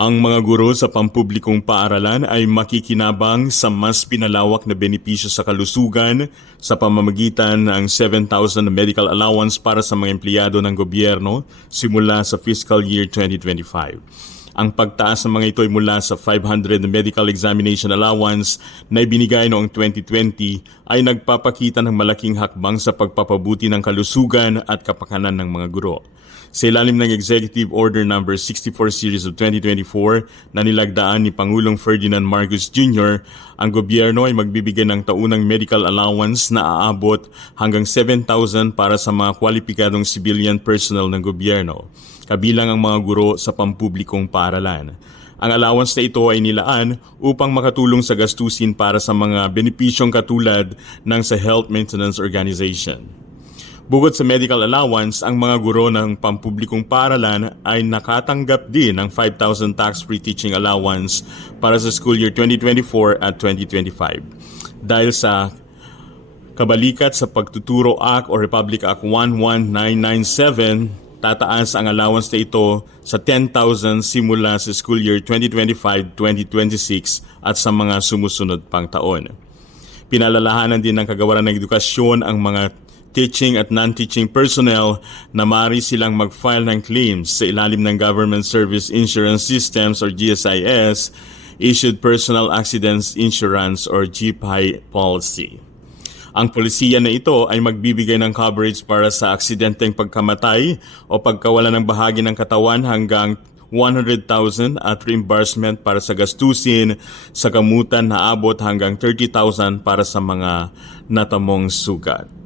Ang mga guro sa pampublikong paaralan ay makikinabang sa mas pinalawak na benepisyo sa kalusugan sa pamamagitan ng 7,000 na medical allowance para sa mga empleyado ng gobyerno simula sa fiscal year 2025. Ang pagtaas ng mga ito ay mula sa 500 na medical examination allowance na ibinigay noong 2020 ay nagpapakita ng malaking hakbang sa pagpapabuti ng kalusugan at kapakanan ng mga guro. Sa ilalim ng Executive Order No. 64 Series of 2024 na nilagdaan ni Pangulong Ferdinand Marcos Jr., ang gobyerno ay magbibigay ng taunang medical allowance na aabot hanggang 7,000 para sa mga kwalipikadong civilian personnel ng gobyerno, kabilang ang mga guro sa pampublikong paaralan. Ang allowance na ito ay nilaan upang makatulong sa gastusin para sa mga benepisyong katulad ng sa Health Maintenance Organization. Bukod sa medical allowance, ang mga guro ng pampublikong paaralan ay nakatanggap din ng 5,000 tax-free teaching allowance para sa school year 2024 at 2025. Dahil sa kabalikat sa Pagtuturo Act o Republic Act 11997, tataas ang allowance na ito sa 10,000 simula sa school year 2025-2026 at sa mga sumusunod pang taon. Pinalalahanan din ng kagawaran ng edukasyon ang mga teaching at non-teaching personnel na maaari silang mag-file ng claims sa ilalim ng Government Service Insurance Systems or GSIS, Issued Personal Accidents Insurance or GPI policy. Ang polisiya na ito ay magbibigay ng coverage para sa aksidenteng pagkamatay o pagkawala ng bahagi ng katawan hanggang 100,000 at reimbursement para sa gastusin sa gamutan na abot hanggang 30,000 para sa mga natamong sugat.